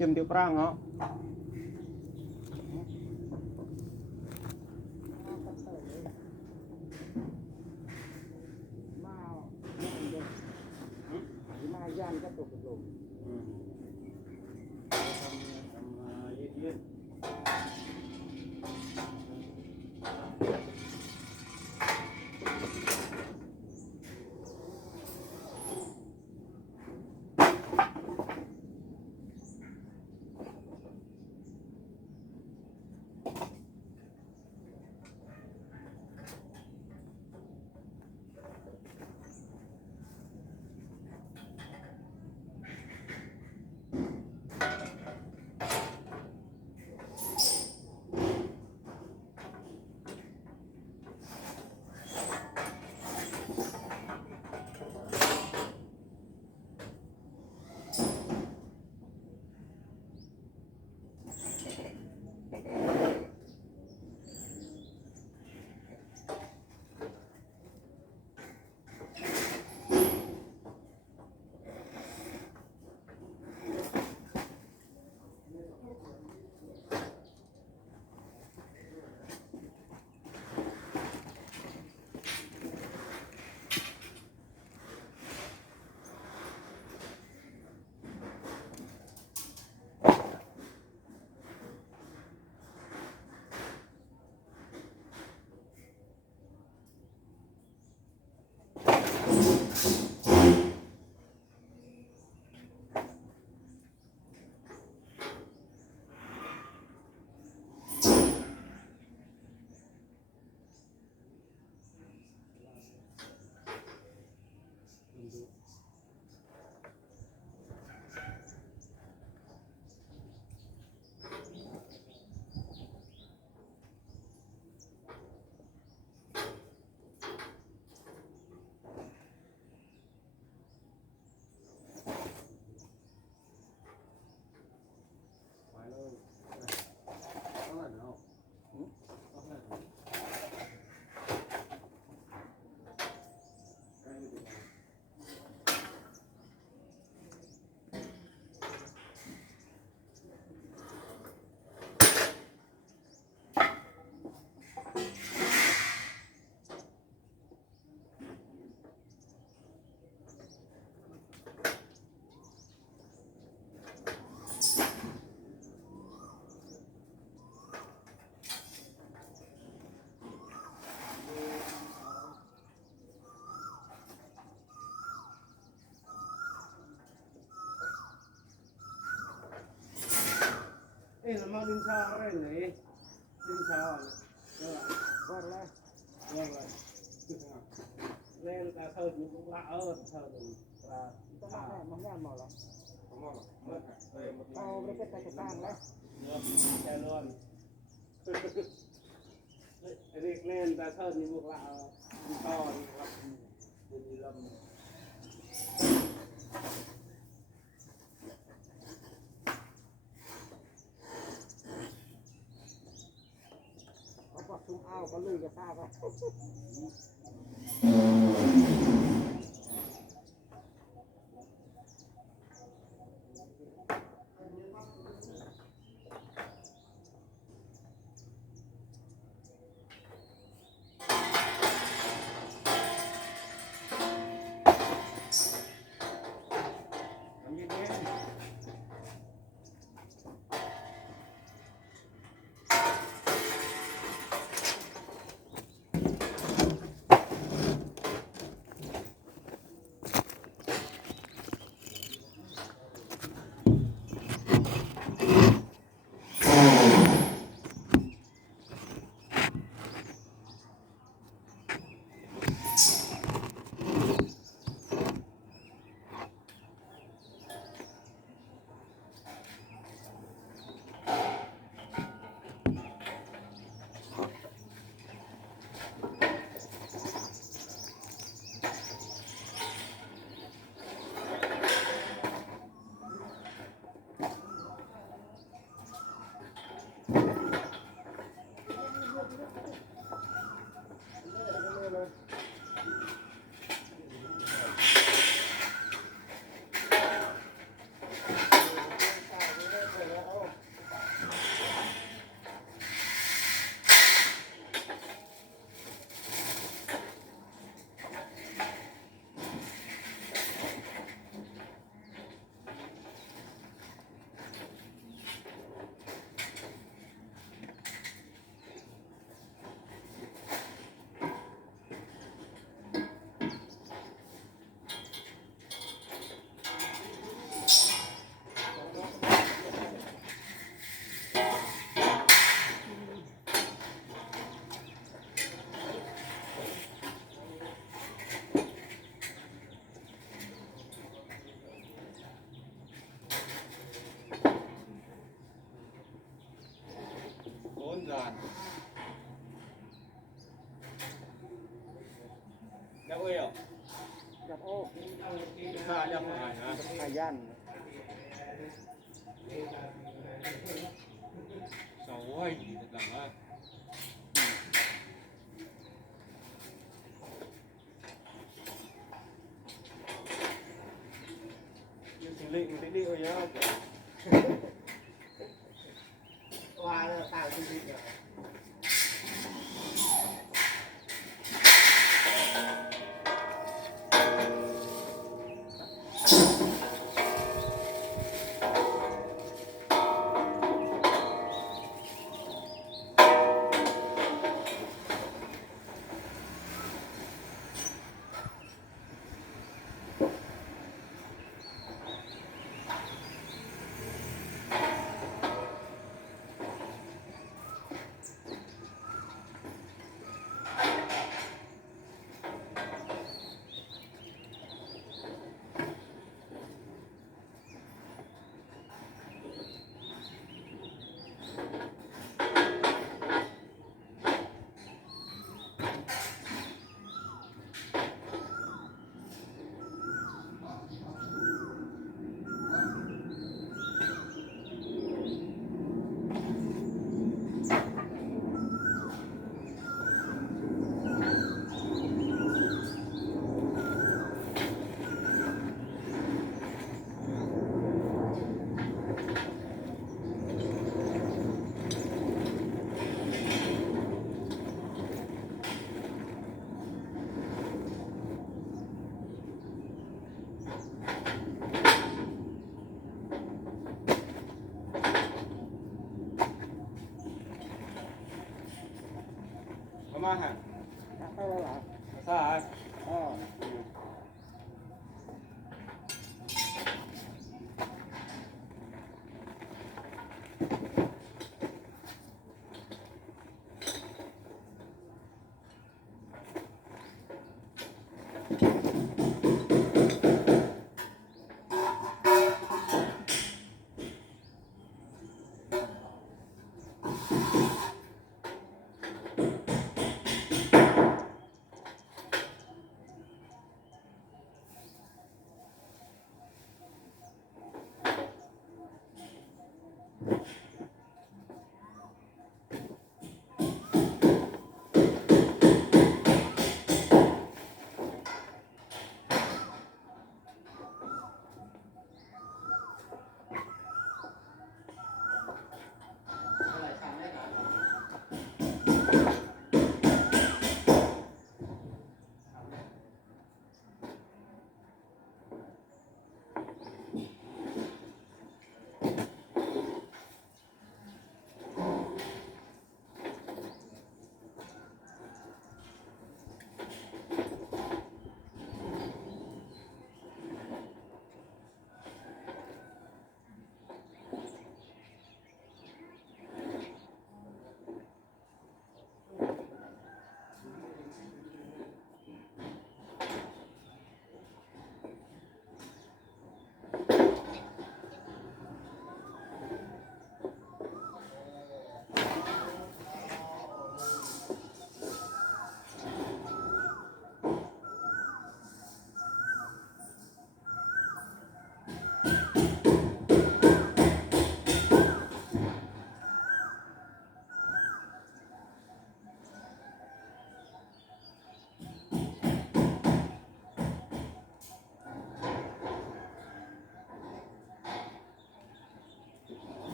chìm tiêu prang hảมาย่านก็ตกลงnó mang đinh sao cái này đinh sao vâng là vâng rồi lên ta thơ thì cũng lạ ơn thơ thì là mong nhàn mỏ lắm mất ao với cái tay cái tang đấy xe luôn việc lên ta thơ thì buộc lạ đi to đi lâm có súng ao có lưới cái sao không เอ้ยอ่ะ จับโอ้ ข้าจะมาหานะ ขายัน เสาไว้หลังอ่ะยังสิเล็กมันได้เอ้ยอ่ะ ว่าแล้วตายจริงๆเนี่ย มาฮะ จับเข้าแล้วเหรอ ซา อ๋อ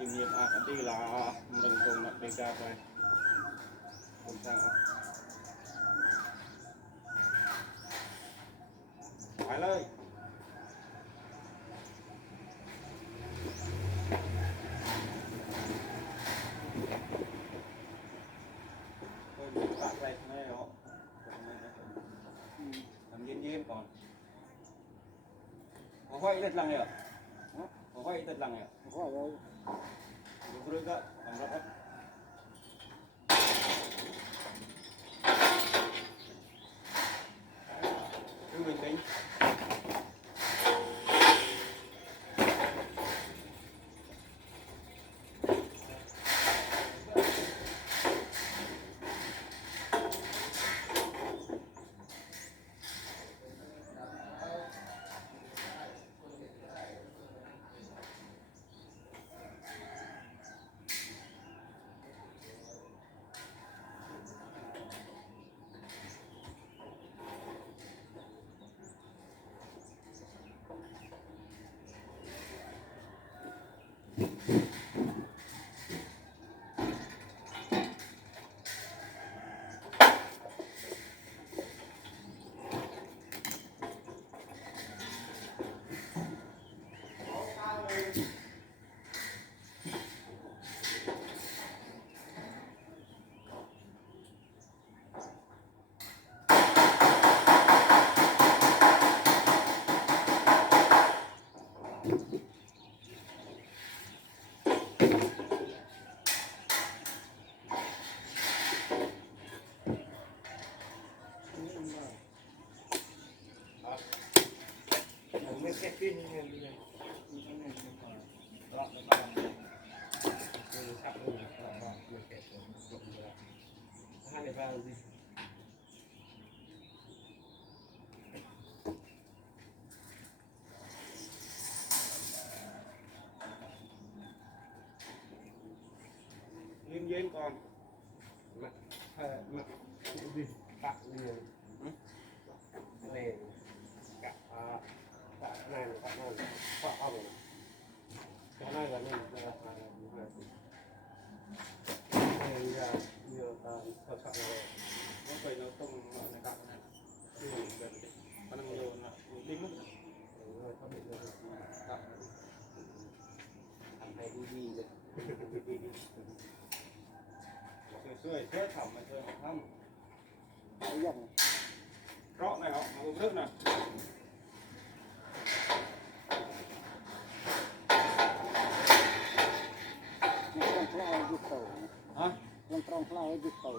kinh nghiệm đi là mình cùng là đề ra rồi cùng sang phải lên tắt lại này đó làm yên còn có quay đất lằng này có quay đất lằng này Có rồi. Bro ka, ang rapat. Yung maintain. cái pin như này đó nó còn mình sắp luôn đó mình kẹt rồi hai này vào gì Nghiêm còn mặt mặt gì tặng nhiều này cả này cả này cả ao này cái này là mình này nhiều thật sự là nó phải nó tung này cặp này nó nằm nhiều là đinh mất có bị cặp thằng này đi rồi xuôi xuôi thẩm mà xuôi không Cái dần. rõ này họ nó nước này Nó trong flower giúp tàu. hả Trong flower giúp tàu.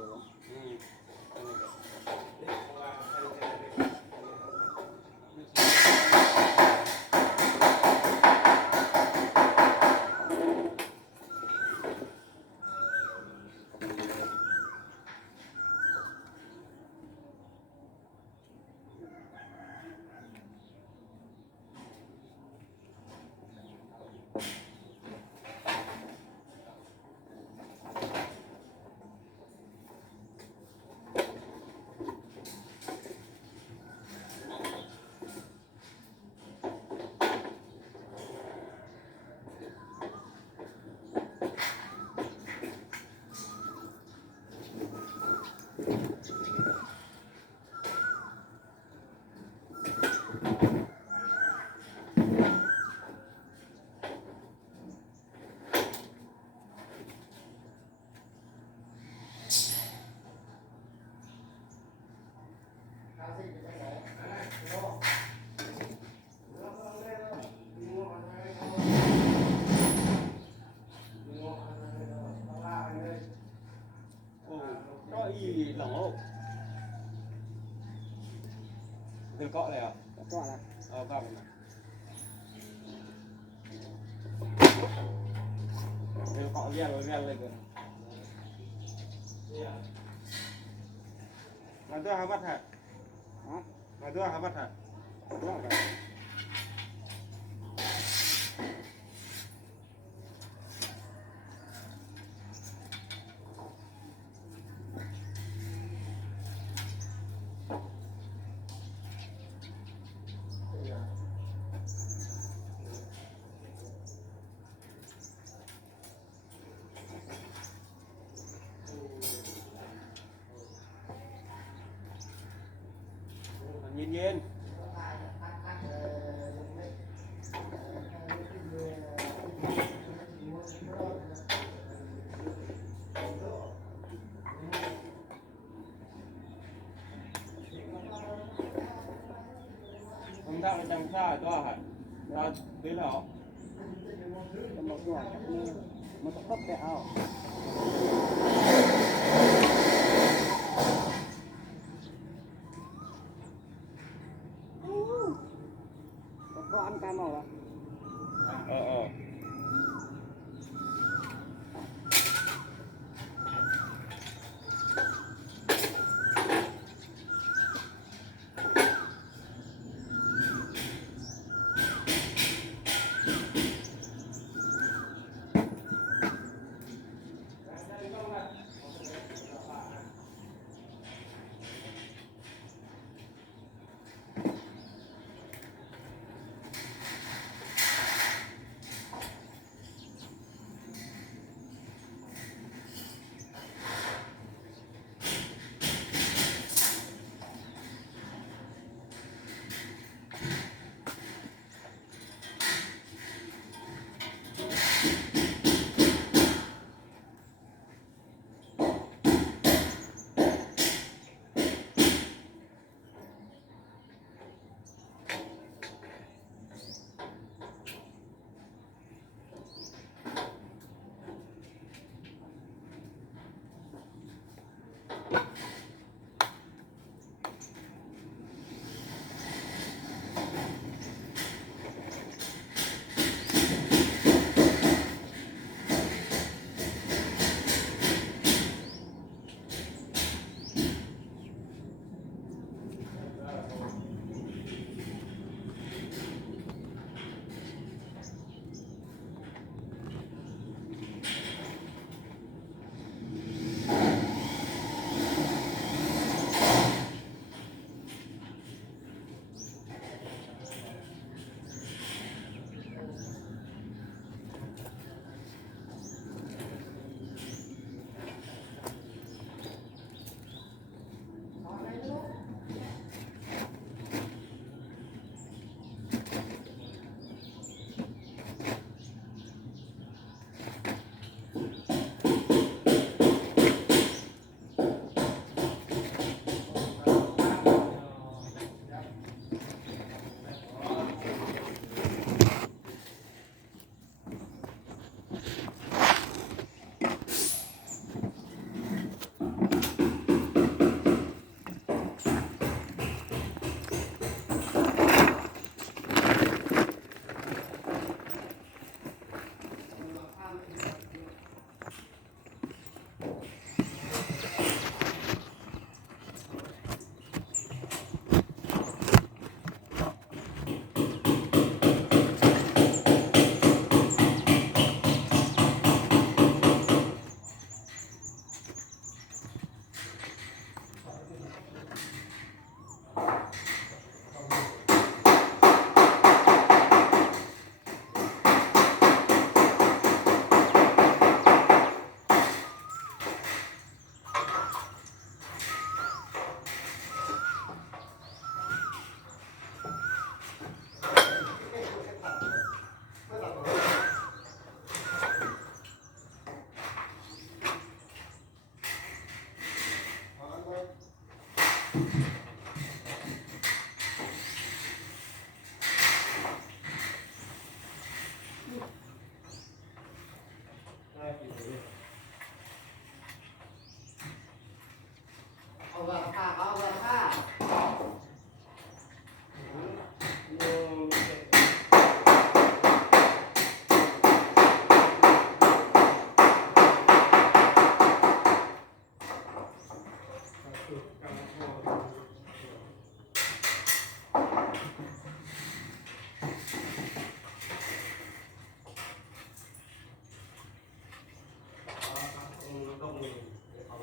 có y lỏng không từ cọ này à Có là. cọ này từ cọ ra rồi lên rồi mà tôi hả bắt hả Hả? mà tôi hả bắt hả Có rồi. เย็นๆทำท่าจังท่าก็หายตาดีแล้ว จะมาตัวจากนี้มันจะครบไปเอาก็อันตามเอาละ ต้องมีเขา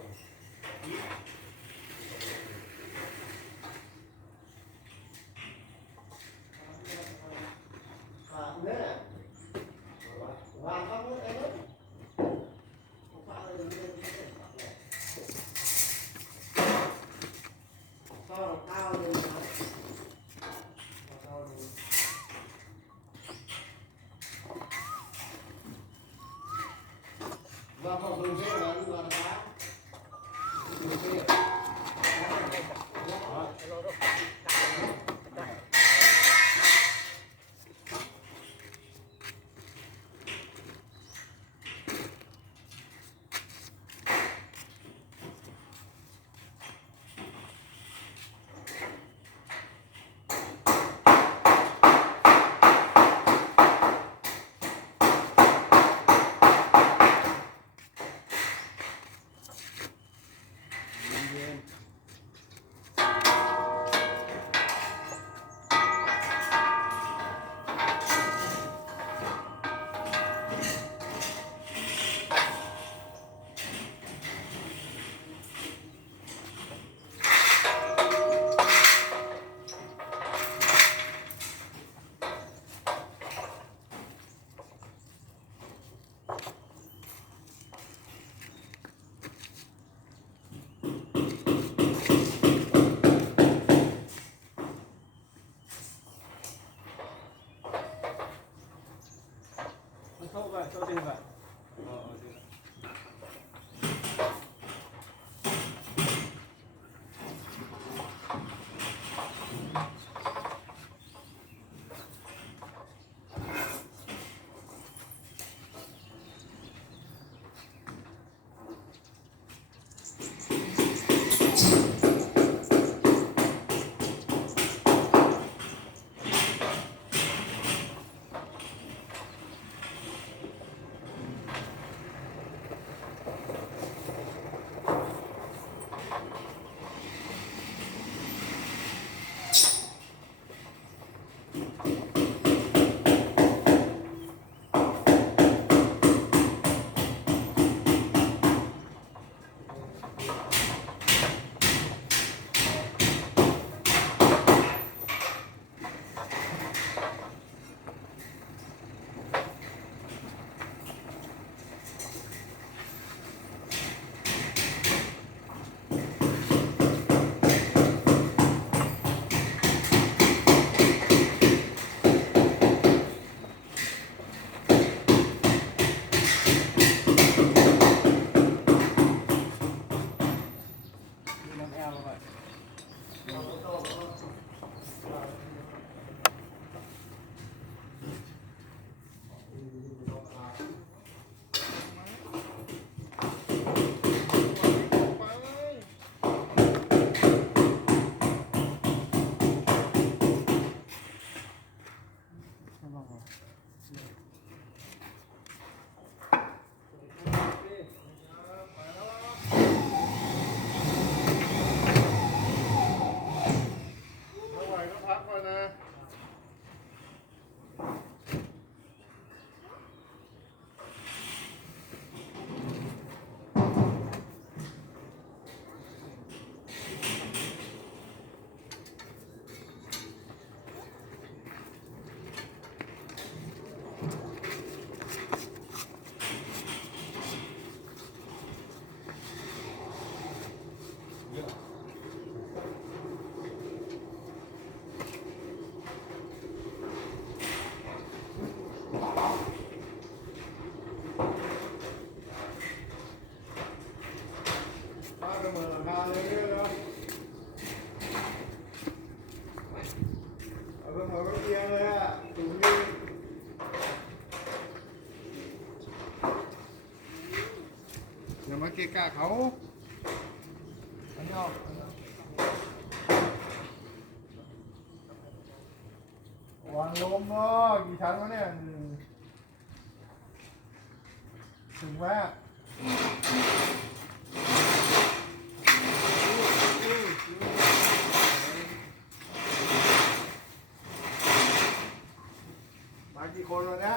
ว่าพอคุณเชื่อแล้วว่าพระคุณเชื่อ มันเข้าไปเข้าเต็มไปอ๋อเต็ม น้ำแอลก่อนไม่ไหวก็พักก่อนนะป้าจะเหมือนราคาเลยเนาะเอาไปเผาก็เตียงเลยอ่ะถุงยืนอย่ามาเกะกะเขาอันนี้ออกวางลมเนาะกี่ชั้นวะเนี่ยถึงว่ามากี่คนวันนี้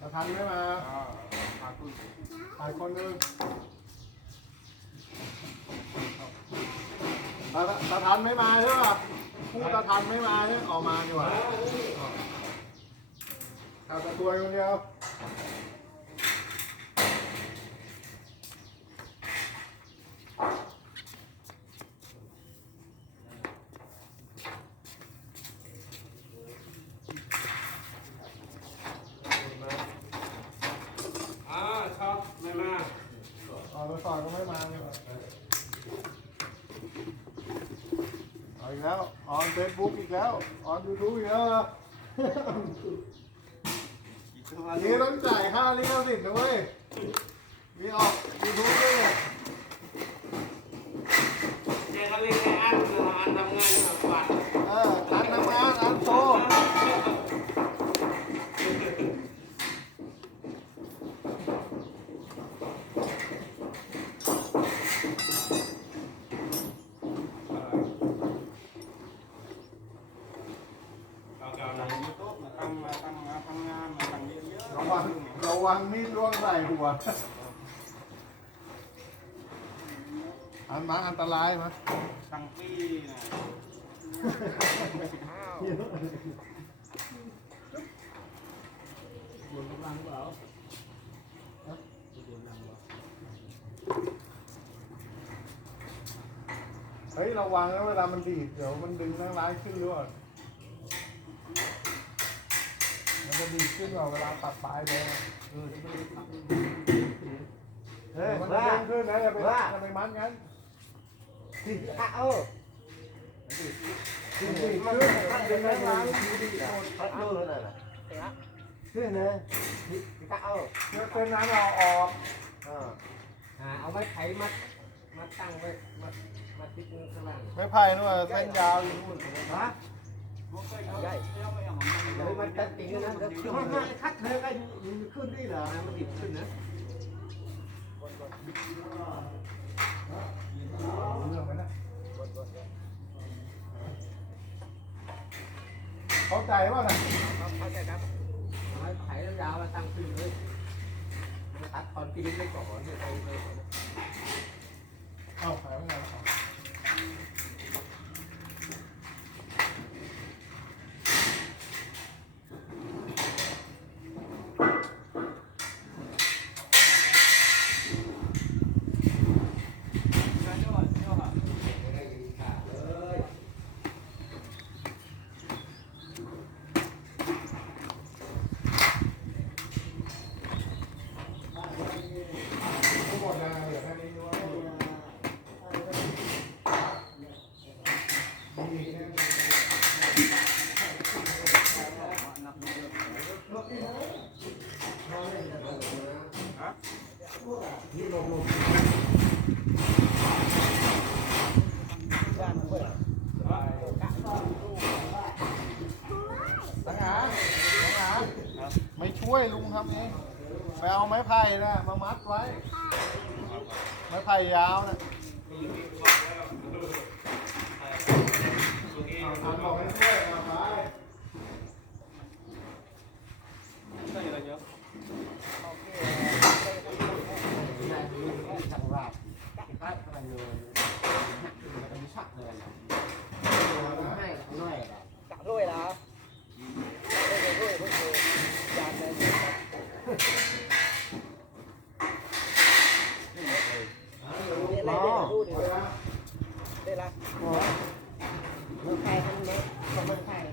จะทันไหมมาขาดคนหนึ่งตาทันไม่มาใช่ป่ะผู้ตาทันไม่มาใช่ออกมาดีกว่าเอาแต่ตัวคนเดียว แล้วออนเฟซบุ๊กอีกแล้วออนยูทูบอีกแล้วนี่ต้องจ่ายค่าลิขสิทธิ์นะเว้ยมีออกยูทูบด้วยเนี่ย เนี่ยเขาเรียกไอ้อันทำงานแบบฝัน อันทำงานอันโตทำงานมาตั้งเยอะๆ ระวังมีดร่วงใส่หัวอันมาอันตรายมั้ย ตั้งปีนะ เฮ้ยระวังนะเวลามันดีดเดี๋ยวมันดึงนั่งร้ายขึ้นด้วยมันจะดีดขึ้นกว่าเวลาตัดปลายเลยมันจะเด้งขึ้นนะอย่าไปมัดงั้น เอา ดีดขึ้นมันดึงนั่งร้าย พัดมือเลยนะขึ้นเลยพี่ก็เอา เดี๋ยวเส้นนั้นเราออก เอาไม้ไผ่มัดตั้งไว้มัดติดข้างล่าง ไม่ไผ่นู่นเส้นยาวอยู่นู่น ฮะใหญ่เดี๋ยวมันตัดติ่งนะเดี๋ยวมันคัดเธอก็ขึ้นได้เหรอมันดิบขึ้นนะ เรื่องไหมนะเข้าใจว่าน่ะ เข้าใจครับไม้ไผ่ยาวมาตั้งขึ้นเลยมาตัดตอนปีนได้ก่อนเนี่ยไปเลย เอาไผ่ไม่ได้แล้วหมดแล้วเหลือแค่นี้ด้วยสังหารไม่ช่วยลุงทำเองไปเอาไม้ไผ่นะมามัดไว้ไม้ไผ่ยาวนะบอกให้ช่วยเอาไป ใส่อะไรเยอะ จังหวะคัดอะไรเลยมันชักเลยให้หน่อยกะด้วยแล้วด้วยพวกเธอยานเลยได้ละดูดิได้ละเมืองไทยมันเล็กกว่าเมืองไทย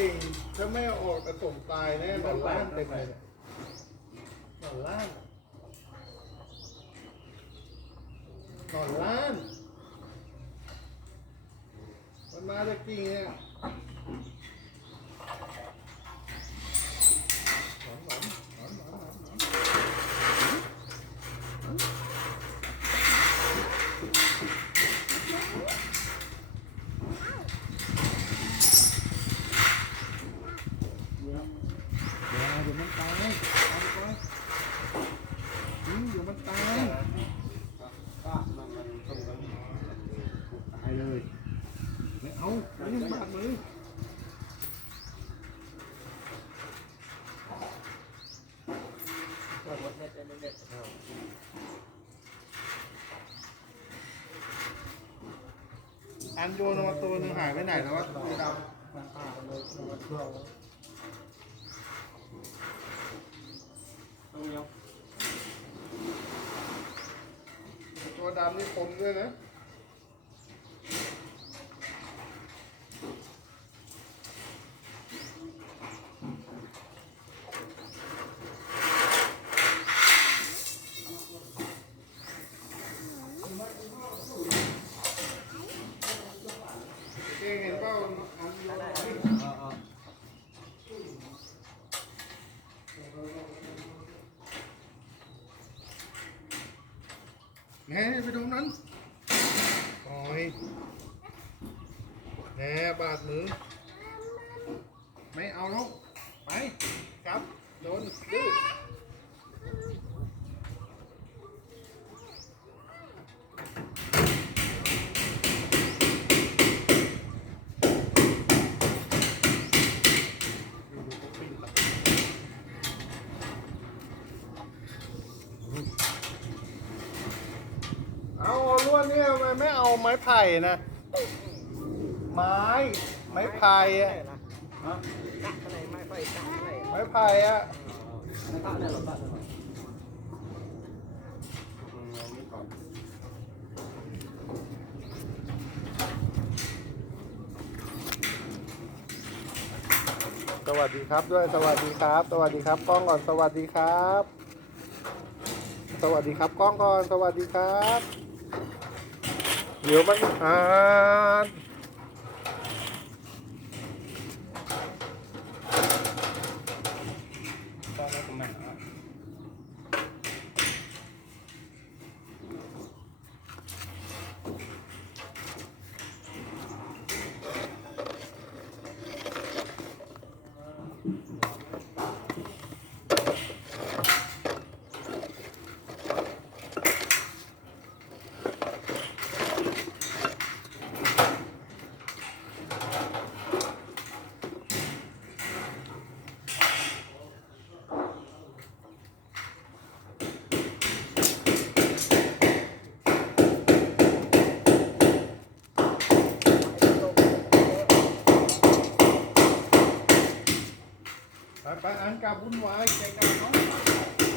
จริงถ้าไม่ออกกระสมตายแน่นอนล้านเต็มเลยเนี่ยนอนล้านนอนล้านมันมาจะกี่เนี่ยหนอนเดี๋ยวมันตายเอาไปเดี๋ยวมันตาย ก็มันตรงกัน ตายเลยไม่เอาไม่ยังบาดมืออันโยนออกมาตัวหนึงหายไปไหนแล้ววะตัวดำมันป่าเลยตัวเชื่อ ตรงเดียว ตัวดำนี่คมด้วยนะเก่งเห็นเปล่าอันโยนแน่ไปตรงนั้นโอ้ยแน่บาดมือ ไม่เอาแล้วไปครับโดนดื้อเอาลวดเนี่ยทำไมไม่เอาไม้ไผ่นะไม้ไผ่อะ กักอะไรไม่ค่อยกักอะไร ไม้ไผ่อะ ตัดเนี่ยเราตัดเลยเอานี่ก่อน สวัสดีครับด้วยสวัสดีครับ สวัสดีครับกล้องก่อนสวัสดีครับ สวัสดีครับกล้องก่อนสวัสดีครับ เดี๋ยวมันต้องให้คุณแม่นะ ไปอันกลับวุ่นวายใจกันเนาะ